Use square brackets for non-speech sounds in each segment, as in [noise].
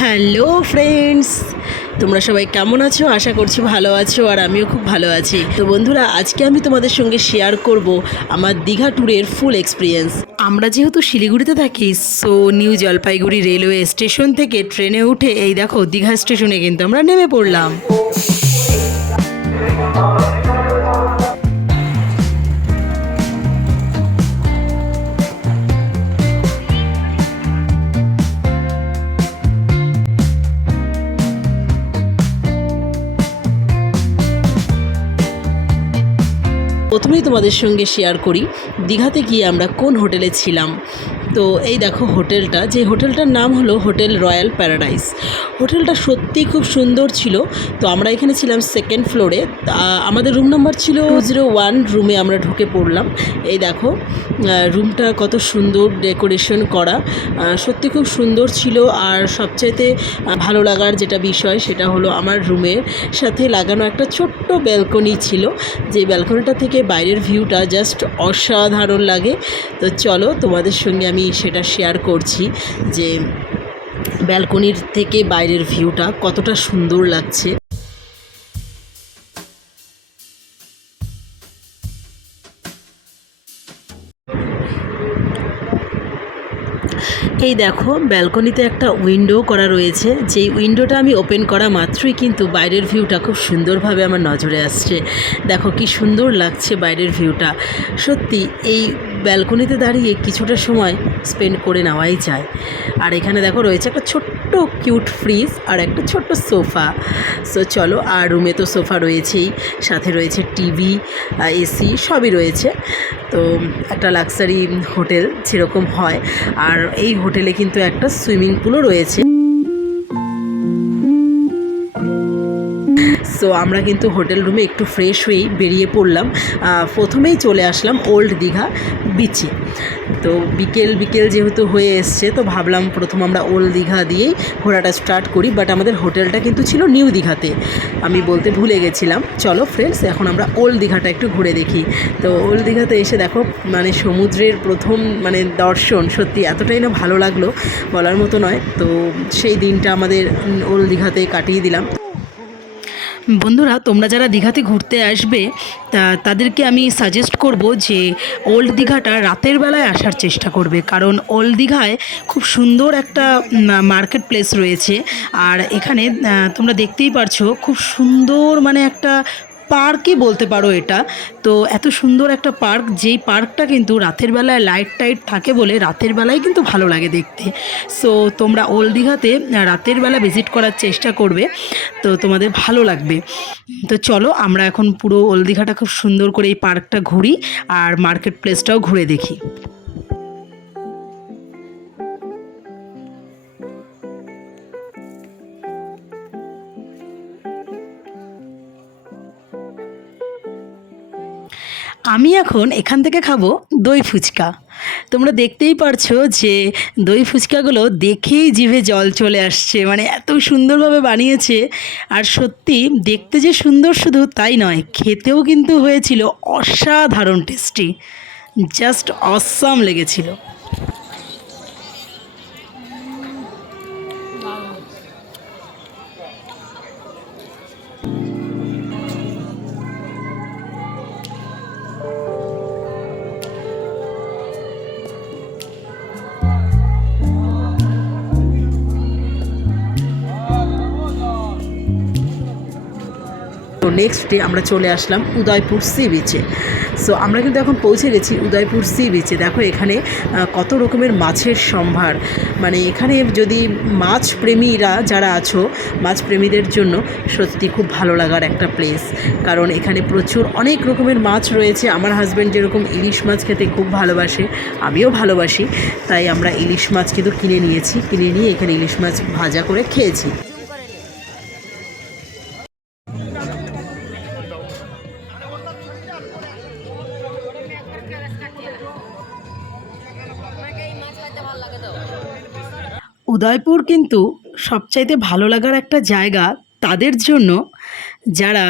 Hello friends, তোমরা সবাই কেমন আছো? আশা করছি ভালো আছো আর আমিও খুব ভালো আছি। তো বন্ধুরা, আজকে আমি তোমাদের সঙ্গে শেয়ার করব আমার দীঘা ট্যুরের ফুল এক্সপিরিয়েন্স আমরা যেহেতু শিলিগুড়িতে থাকি so new Jalpaiguri railway station থেকে ট্রেনে উঠে এই দেখো দীঘা স্টেশনে কিন্তু আমরা নেমে পড়লাম। প্রথমেই তোমাদের সঙ্গে শেয়ার করি দীঘাতে গিয়ে আমরা কোন হোটেলে ছিলাম? তো এই দেখো হোটেলটা, যে হোটেলটার নাম হলো হোটেল রয়্যাল প্যারাডাইস। হোটেলটা সত্যিই খুব সুন্দর ছিল। তো আমরা এখানে ছিলাম সেকেন্ড ফ্লোরে। আমাদের রুম নাম্বার ছিল জিরো ওয়ান, রুমে আমরা ঢুকে পড়লাম। এই দেখো রুমটা কত সুন্দর ডেকোরেশন করা। সত্যি খুব সুন্দর ছিল। আর সবচাইতে ভালো লাগার যেটা বিষয়, সেটা হলো আমার রুমের সাথে লাগানো একটা ছোট্ট ব্যালকনি ছিল। যে ব্যালকনিটা থেকে বাইরের ভিউটা জাস্ট অসাধারণ লাগে। তো চলো তোমাদের সঙ্গে আমি সেটা শেয়ার করছি যে ব্যালকনির থেকে বাইরের ভিউটা কতটা সুন্দর লাগছে। এই দেখো, ব্যালকনিতে একটা উইন্ডো করা রয়েছে। যেই উইন্ডোটা আমি ওপেন করা মাত্রই কিন্তু বাইরের ভিউটা খুব সুন্দরভাবে আমার নজরে আসছে। দেখো কি সুন্দর লাগছে বাইরের ভিউটা সত্যি, এই ব্যালকনিতে দাঁড়িয়ে কিছুটা সময় স্পেন্ড করে নেওয়াই যায়। আর এখানে দেখো রয়েছে একটা ছোট্ট কিউট ফ্রিজ আর একটা ছোট্ট সোফা। সো চলো, আর রুমে তো সোফা রয়েছেই। সাথে রয়েছে টিভি এসি, সবই রয়েছে। তো একটা লাক্সারি হোটেল যেরকম হয়। আর এই হোটেলে কিন্তু একটা সুইমিং পুলও রয়েছে। সো আমরা কিন্তু হোটেল রুমে একটু ফ্রেশ হয়েই বেরিয়ে পড়লাম। প্রথমেই চলে আসলাম ওল্ড দীঘা বিচে। তো বিকেল বিকেল যেহেতু হয়ে এসছে, তো ভাবলাম প্রথম আমরা ওল্ড দীঘা দিয়েই ঘোরাটা স্টার্ট করি বাট আমাদের হোটেলটা কিন্তু ছিল নিউ দীঘাতে। আমি বলতে ভুলে গেছিলাম। চলো ফ্রেন্ডস এখন আমরা ওল্ড দীঘাটা একটু ঘুরে দেখি। তো ওল্ড দীঘাতে এসে দেখো মানে সমুদ্রের প্রথম মানে দর্শন, সত্যি এতটাই না ভালো লাগল বলার মতো নয়। তো সেই দিনটা আমাদের ওল্ড দীঘাতে কাটিয়ে দিলাম। বন্ধুরা, তোমরা যারা দীঘাতে ঘুরতে আসবে তাদেরকে আমি সাজেস্ট করব যে ওল্ড দীঘাটা রাতের বেলায় আসার চেষ্টা করবে। কারণ ওল্ড দীঘায় খুব সুন্দর একটা মার্কেট প্লেস রয়েছে। আর এখানে তোমরা দেখতেই পারছ, খুব সুন্দর মানে একটা পার্কই বলতে পারো এটা। তো এত সুন্দর একটা পার্ক, যেই পার্কটা কিন্তু রাতের বেলায় লাইট টাইট থাকে বলে রাতের বেলায় কিন্তু ভালো লাগে দেখতে। সো তোমরা ওল্ড দীঘাতে রাতের বেলা ভিজিট করার চেষ্টা করবে, তো তোমাদের ভালো লাগবে। তো চলো, আমরা এখন পুরো ওল্ড দীঘাটা খুব সুন্দর করে এই পার্কটা ঘুরি, আর মার্কেট প্লেসটাও ঘুরে দেখি। আমি এখন এখান থেকে খাব দই ফুচকা। তোমরা দেখতেই পারছ যে দই ফুচকাগুলো দেখেই জিভে জল চলে আসছে মানে এত সুন্দরভাবে বানিয়েছে। আর সত্যি, দেখতে যে সুন্দর শুধু তাই নয়, খেতেও কিন্তু হয়েছিল অসাধারণ টেস্টি জাস্ট অসাম লেগেছিল। নেক্সট ডে আমরা চলে আসলাম উদয়পুর সি বিচে সো আমরা কিন্তু এখন পৌঁছে গেছি উদয়পুর সি বিচে দেখো এখানে কত রকমের মাছের সম্ভার। মানে এখানে যদি মাছ প্রেমীরা যারা আছো, মাছ প্রেমীদের জন্য সত্যি খুব ভালো লাগার একটা প্লেস কারণ এখানে প্রচুর অনেক রকমের মাছ রয়েছে। আমার হাজব্যান্ড যেরকম ইলিশ মাছ খেতে খুব ভালোবাসে, আমিও ভালোবাসি। তাই আমরা ইলিশ মাছ কিন্তু কিনে নিয়েছি। কিনে নিয়ে এখানে ইলিশ মাছ ভাজা করে খেয়েছি। উদয়পুর কিন্তু সবচাইতে ভালো লাগার একটা জায়গা তাদের জন্য, যারা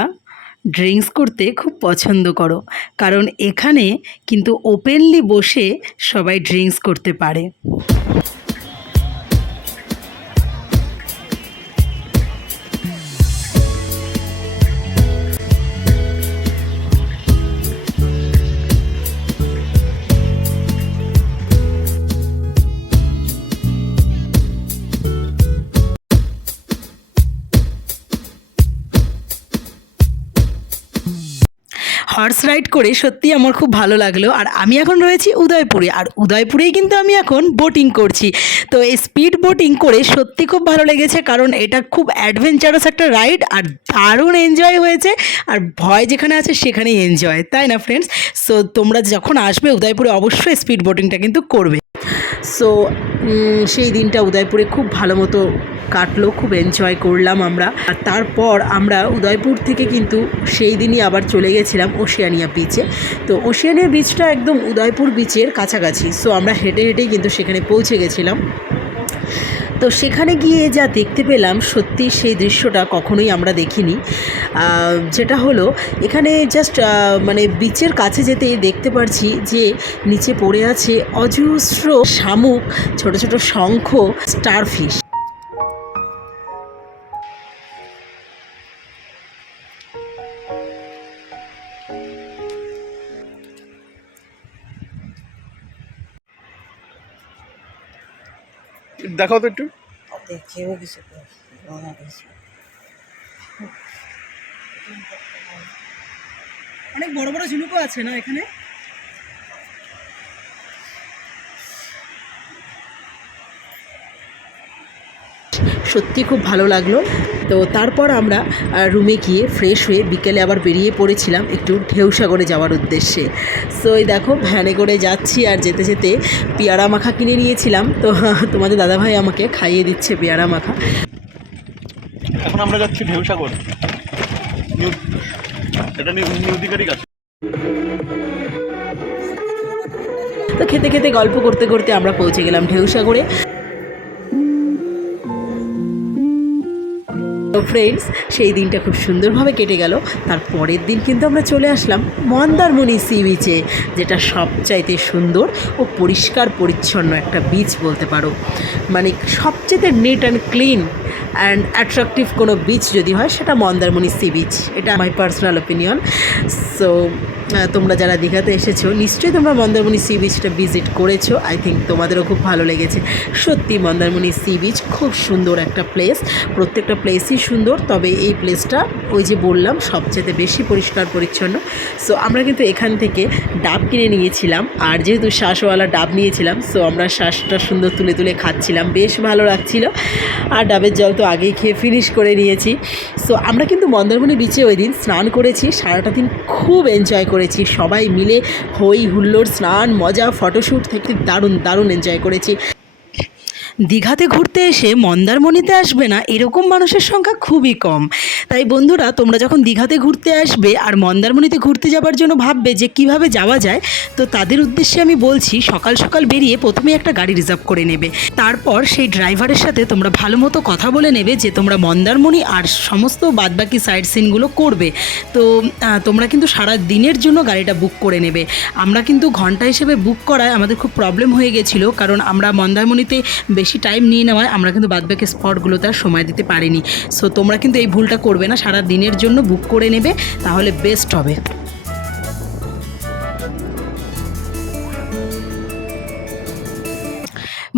ড্রিঙ্কস করতে খুব পছন্দ করো। কারণ এখানে কিন্তু ওপেনলি বসে সবাই ড্রিঙ্কস করতে পারে। হর্স রাইড করে সত্যি আমার খুব ভালো লাগল। আর আমি এখন রয়েছি উদয়পুরে। আর উদয়পুরেই কিন্তু আমি এখন বোটিং করছি। তো এই স্পিড বোটিং করে সত্যি খুব ভালো লেগেছে কারণ এটা খুব অ্যাডভেঞ্চারাস একটা রাইড আর দারুণ এনজয় হয়েছে। আর ভয় যেখানে আছে সেখানেই এনজয় তাই না ফ্রেন্ডস সো তোমরা যখন আসবে উদয়পুরে অবশ্যই স্পিড বোটিংটা কিন্তু করবে। সো সেই দিনটা উদয়পুরে খুব ভালো মতো কাটলো, খুব এনজয় করলাম আমরা। আর তারপর আমরা উদয়পুর থেকে কিন্তু সেই দিনই আবার চলে গেছিলাম ওশিয়ানিয়া বিচে তো ওশিয়ানিয়া বিচটা একদম উদয়পুর বিচের কাছাকাছি। সো আমরা হেঁটে হেঁটেই কিন্তু সেখানে পৌঁছে গেছিলাম। তো সেখানে গিয়ে যা দেখতে পেলাম, সত্যি সেই দৃশ্যটা কখনোই আমরা দেখিনি। যেটা হলো, এখানে জাস্ট মানে বিচের কাছে যেতে দেখতে পারছি যে নিচে পড়ে আছে অজস্র শামুক, ছোট ছোট শঙ্খ স্টারফিশ দেখাও তো একটু। দেখেও কিছু। অনেক বড় বড় ঝিনুকও আছে না এখানে? সত্যি খুব ভালো লাগল। তো তারপর আমরা রুমে গিয়ে ফ্রেশ হয়ে বিকেলে আবার বেরিয়ে পড়েছিলাম একটু ঢেউসাগরে যাওয়ার উদ্দেশ্যে। সো এই দেখো ভ্যানে করে যাচ্ছি আর যেতে যেতে পেয়ারা মাখা কিনে নিয়েছিলাম। তো [laughs] তোমাদের দাদাভাই আমাকে খাইয়ে দিচ্ছে পেয়ারা মাখা। এখন আমরা যাচ্ছি ঢেউসাগর। নিউ এটা নিউ নিউ দিঘারই কাছে। তো খেতে খেতে গল্প করতে করতে আমরা পৌঁছে গেলাম ঢেউসাগরে। তো ফ্রেন্ডস সেই দিনটা খুব সুন্দরভাবে কেটে গেল। তার পরের দিন কিন্তু আমরা চলে আসলাম মন্দারমণি সি বিচে যেটা সবচাইতে সুন্দর ও পরিষ্কার পরিচ্ছন্ন একটা বিচ বলতে পারো। মানে সবচেয়ে neat and clean and attractive কোনো বিচ যদি হয়, সেটা মন্দারমণি সি বিচ এটা মাই পার্সোনাল ওপিনিয়ন সো তোমরা যারা দীঘাতে এসেছ, নিশ্চয়ই তোমরা মন্দারমণি সি বিচটা ভিজিট করেছ। আই থিঙ্ক তোমাদেরও খুব ভালো লেগেছে। সত্যি মন্দারমণি সি বিচ খুব সুন্দর একটা প্লেস প্রত্যেকটা প্লেসই সুন্দর, তবে এই প্লেসটা ওই যে বললাম, সবচেয়ে বেশি পরিষ্কার পরিচ্ছন্ন। সো আমরা কিন্তু এখান থেকে ডাব কিনে নিয়েছিলাম, আর যেহেতু শ্বাসওয়ালা ডাব নিয়েছিলাম সো আমরা শ্বাসটা সুন্দর তুলে তুলে খাচ্ছিলাম। বেশ ভালো লাগছিল। আর ডাবের জল তো আগেই খেয়ে ফিনিশ করে নিয়েছি। সো আমরা কিন্তু মন্দারমণি বিচে ওই দিন স্নান করেছি। সারাটা দিন খুব এনজয় করেছি। সবাই মিলে হই হুল্লোড় স্নান মজা ফটোশ্যুট থেকে দারুণ দারুণ এনজয় করেছি। দীঘাতে ঘুরতে এসে মন্দারমণিতে আসবে না, এরকম মানুষের সংখ্যা খুবই কম। তাই বন্ধুরা, তোমরা যখন দীঘাতে ঘুরতে আসবে আর মন্দারমণিতে ঘুরতে যাবার জন্য ভাববে যে কীভাবে যাওয়া যায়, তো তাদের উদ্দেশ্যে আমি বলছি, সকাল সকাল বেরিয়ে প্রথমে একটা গাড়ি রিজার্ভ করে নেবে। তারপর সেই ড্রাইভারের সাথে তোমরা ভালো মতো কথা বলে নেবে যে তোমরা মন্দারমণি আর সমস্ত বাদবাকি সাইড সিনগুলো করবে। তো তোমরা কিন্তু সারা দিনের জন্য গাড়িটা বুক করে নেবে। আমরা কিন্তু ঘণ্টা হিসেবে বুক করায় আমাদের খুব প্রবলেম হয়ে গেছিল, কারণ আমরা মন্দারমণিতে বেশি টাইম নিয়ে নেওয়ায় আমরা কিন্তু বাদবাকি স্পটগুলোতে আর সময় দিতে পারিনি। সো তোমরা কিন্তু এই ভুলটা করবে না, সারা দিনের জন্য বুক করে নেবে, তাহলে বেস্ট হবে।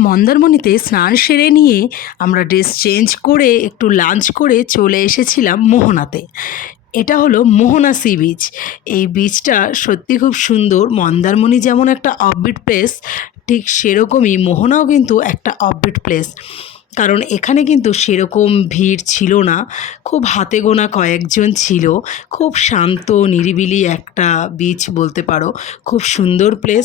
মন্দারমণিতে স্নান সেরে নিয়ে আমরা ড্রেস চেঞ্জ করে, একটু লাঞ্চ করে চলে এসেছিলাম মোহনাতে। এটা হলো মোহনা সি বিচ এই বিচটা সত্যি খুব সুন্দর, মন্দারমণি যেমন একটা অফবিট প্লেস ঠিক সেরকমই মোহনাও কিন্তু একটা অফবিট প্লেস কারণ এখানে কিন্তু সেরকম ভিড় ছিল না। খুব হাতে গোনা কয়েকজন ছিল। খুব শান্ত, নিরিবিলি একটা বিচ বলতে পারো। খুব সুন্দর প্লেস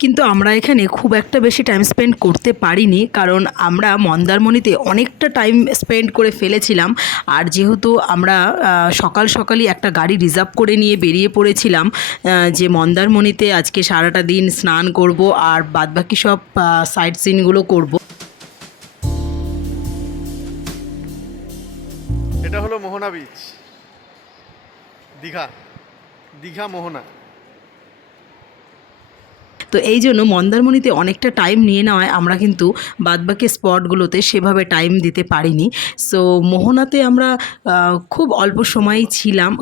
কিন্তু আমরা এখানে খুব একটা বেশি টাইম স্পেন্ড করতে পারিনি, কারণ আমরা মন্দারমণিতে অনেকটা টাইম স্পেন্ড করে ফেলেছিলাম। আর যেহেতু আমরা সকাল সকালই একটা গাড়ি রিজার্ভ করে নিয়ে বেরিয়ে পড়েছিলাম যে মন্দারমণিতে আজকে সারাটা দিন স্নান করব আর বাদবাকি সব সাইট সিনগুলো করব। এটা হলো মোহনা বিচ দীঘা। দীঘা মোহনা। তো এই জন্য মন্দারমণিতে অনেকটা টাইম নিয়ে নেওয়ায় আমরা কিন্তু বাদবাকি স্পটগুলোতে সেভাবে টাইম দিতে পারিনি। সো মোহনাতে আমরা খুব অল্প সময়ই ছিলাম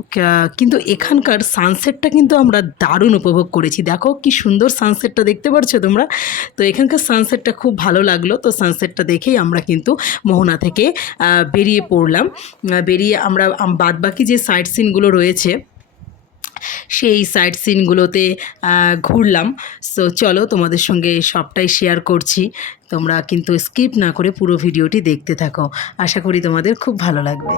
কিন্তু এখানকার সানসেটটা কিন্তু আমরা দারুণ উপভোগ করেছি। দেখো কি সুন্দর সানসেটটা দেখতে পাচ্ছো তোমরা? তো এখানকার সানসেটটা খুব ভালো লাগল। তো সানসেটটা দেখেই আমরা কিন্তু মোহনা থেকে বেরিয়ে পড়লাম। বেরিয়ে আমরা বাদবাকি যে সাইট সিনগুলো রয়েছে সেই সাইট সিনগুলোতে ঘুরলাম। সো চলো তোমাদের সঙ্গে সবটাই শেয়ার করছি। তোমরা কিন্তু স্কিপ না করে পুরো ভিডিওটি দেখতে থাকো। আশা করি তোমাদের খুব ভালো লাগবে।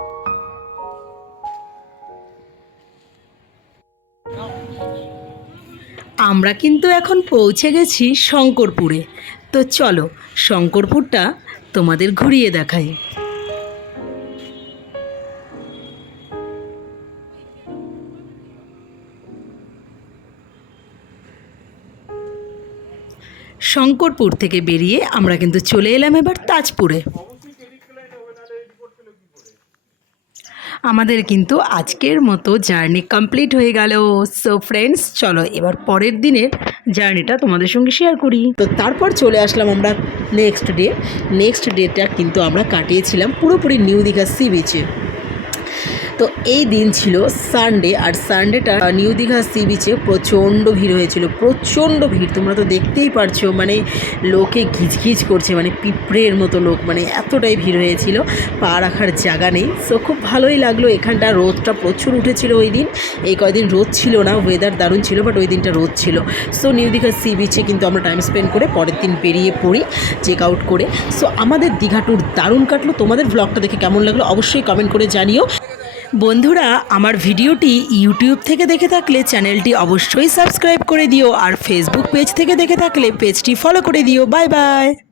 আমরা কিন্তু এখন পৌঁছে গেছি শঙ্করপুরে। তো চলো, শঙ্করপুরটা তোমাদের ঘুরিয়ে দেখাই। শঙ্করপুর থেকে বেরিয়ে আমরা কিন্তু চলে এলাম এবার তাজপুরে। আমাদের কিন্তু আজকের মতো জার্নি কমপ্লিট হয়ে গেল। সো ফ্রেন্ডস চলো এবার পরের দিনের জার্নিটা তোমাদের সঙ্গে শেয়ার করি। তো তারপর চলে আসলাম আমরা নেক্সট ডে নেক্সট ডেটা কিন্তু আমরা কাটিয়েছিলাম পুরোপুরি নিউ দীঘা সি বিচে তো এই দিন ছিল সানডে আর সানডেটা নিউ দীঘা সি বিচে প্রচণ্ড ভিড় হয়েছিল, প্রচণ্ড ভিড়। তোমরা তো দেখতেই পারছ মানে লোকে ঘিচঘিচ করছে মানে পিঁপড়ের মতো লোক মানে এতটাই ভিড় হয়েছিল, পা রাখার জায়গা নেই। সো খুব ভালোই লাগল, এখানটা রোদটা প্রচুর উঠেছিল ওই দিন। এই কয়দিন রোদ ছিল না ওয়েদার দারুণ ছিল বাট ওই দিনটা রোদ ছিল। সো নিউ দীঘা সি বিচে কিন্তু আমরা টাইম স্পেন্ড করে পরের দিন বেরিয়ে পড়ি চেক আউট করে। সো আমাদের দীঘা ট্যুর দারুণ কাটলো। তোমাদের ব্লগটা দেখে কেমন লাগল, অবশ্যই কমেন্ট করে জানিও। বন্ধুরা, আমার ভিডিওটি ইউটিউব থেকে দেখে থাকলে চ্যানেলটি অবশ্যই সাবস্ক্রাইব করে দিও আর ফেসবুক পেজ থেকে দেখে থাকলে পেজটি ফলো করে দিও। Bye bye.